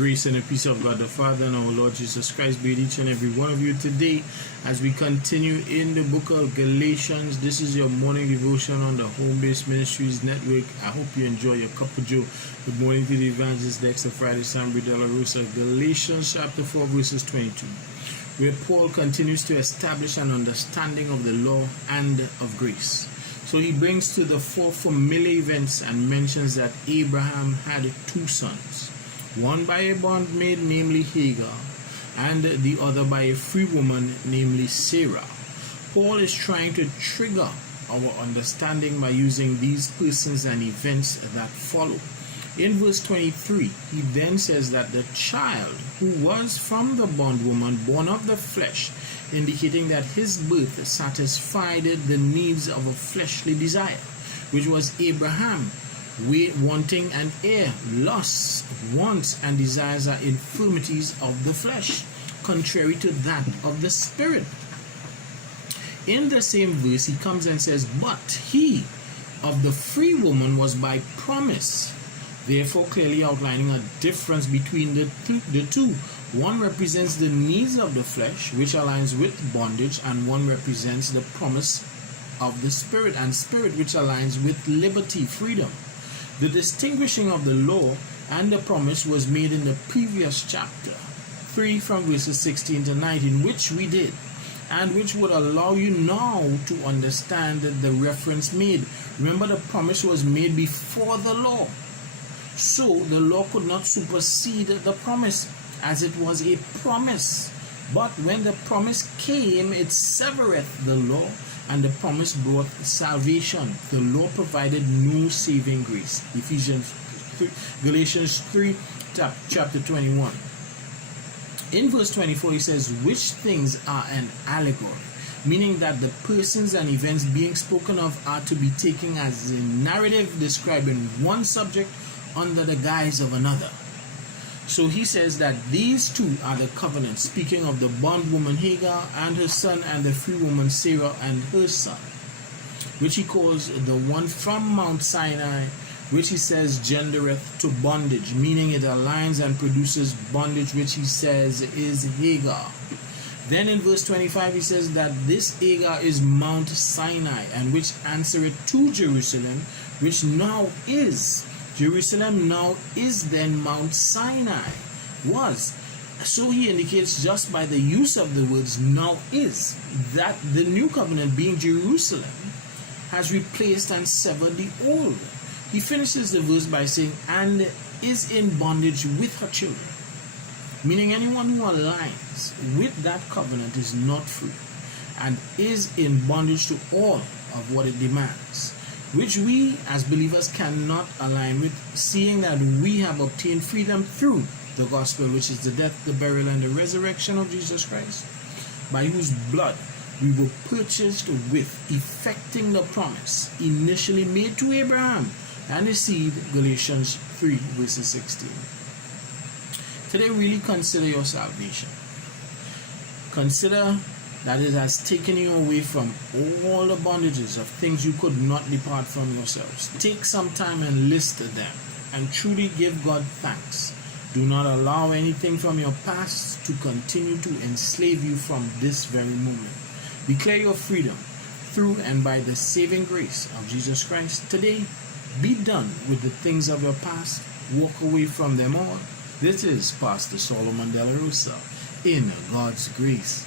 grace and the peace of God the Father and our Lord Jesus Christ be with each and every one of you today as we continue in the book of Galatians. This is your morning devotion on the Home Based Ministries Network. I hope you enjoy your cup of joe. Good morning to the evangelist Dexter Friday, Rosa. Galatians chapter 4 verses 22, where Paul continues to establish an understanding of the law and of grace. So he brings to the fore familiar events and mentions that Abraham had two sons, one by a bondmaid, namely Hagar, and the other by a free woman, namely Sarah. Paul is trying to trigger our understanding by using these persons and events that follow. In verse 23, he then says that the child who was from the bondwoman, born of the flesh, indicating that his birth satisfied the needs of a fleshly desire, which was Abraham, wanting an heir. Lusts, wants, and desires are infirmities of the flesh, contrary to that of the spirit. In the same verse, he comes and says, but he of the free woman was by promise, therefore clearly outlining a difference between the two. One represents the needs of the flesh, which aligns with bondage, and one represents the promise of the spirit, and spirit, which aligns with liberty, freedom. The distinguishing of the law and the promise was made in the previous chapter 3 from verses 16 to 19, which we did, and which would allow you now to understand the reference made. Remember, the promise was made before the law, so the law could not supersede the promise, as it was a promise. But when the promise came, it severeth the law, and the promise brought salvation. The law provided no saving grace. Galatians 3, chapter 21. In verse 24, he says, which things are an allegory, meaning that the persons and events being spoken of are to be taken as a narrative describing one subject under the guise of another. So he says that these two are the covenants, speaking of the bondwoman Hagar and her son, and the free woman Sarah and her son, which he calls the one from Mount Sinai, which he says gendereth to bondage, meaning it aligns and produces bondage, which he says is Hagar. Then in verse 25 he says that this Hagar is Mount Sinai, and which answereth to Jerusalem, which now is. Jerusalem now is then Mount Sinai was. So he indicates just by the use of the words now is that the new covenant, being Jerusalem, has replaced and severed the old. He finishes the verse by saying, and is in bondage with her children, meaning anyone who aligns with that covenant is not free and is in bondage to all of what it demands, which we as believers cannot align with, seeing that we have obtained freedom through the gospel, which is the death, the burial, and the resurrection of Jesus Christ, by whose blood we were purchased with, effecting the promise initially made to Abraham and his seed. Galatians 3 verses 16. Today, really consider your salvation. Consider that it has taken you away from all the bondages of things you could not depart from yourselves. Take some time and list them, and truly give God thanks. Do not allow anything from your past to continue to enslave you from this very moment. Declare your freedom through and by the saving grace of Jesus Christ. Today, be done with the things of your past. Walk away from them all. This is Pastor Solomon De La Rosa in God's grace.